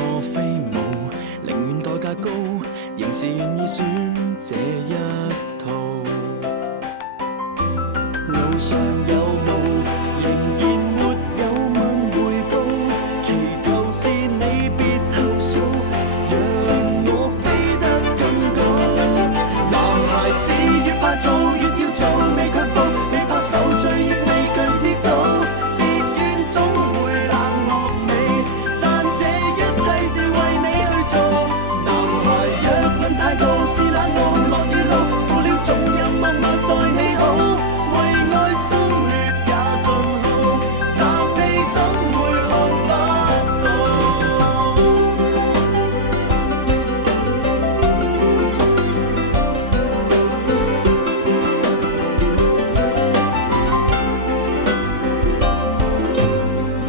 我飛舞，寧願代價高，仍是願意選這一套。路上有霧，仍然沒有問回報，祈求是你別投訴，讓我飛得更高。男孩是越怕做越要做，未卻步，未怕受罪亦未懼跌倒，別怨總會冷落你，但這一切是為你去做。男孩若論態度是冷傲，落雨路負了重任默默待你好，為愛心血也盡耗，但你怎會學不到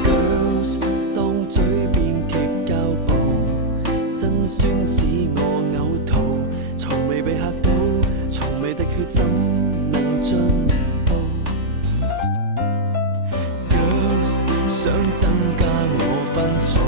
？Girls 當嘴邊貼膠布，辛酸使我嘔吐，從未被嚇到，從未滴血怎能進步？Girls 想增加我分數。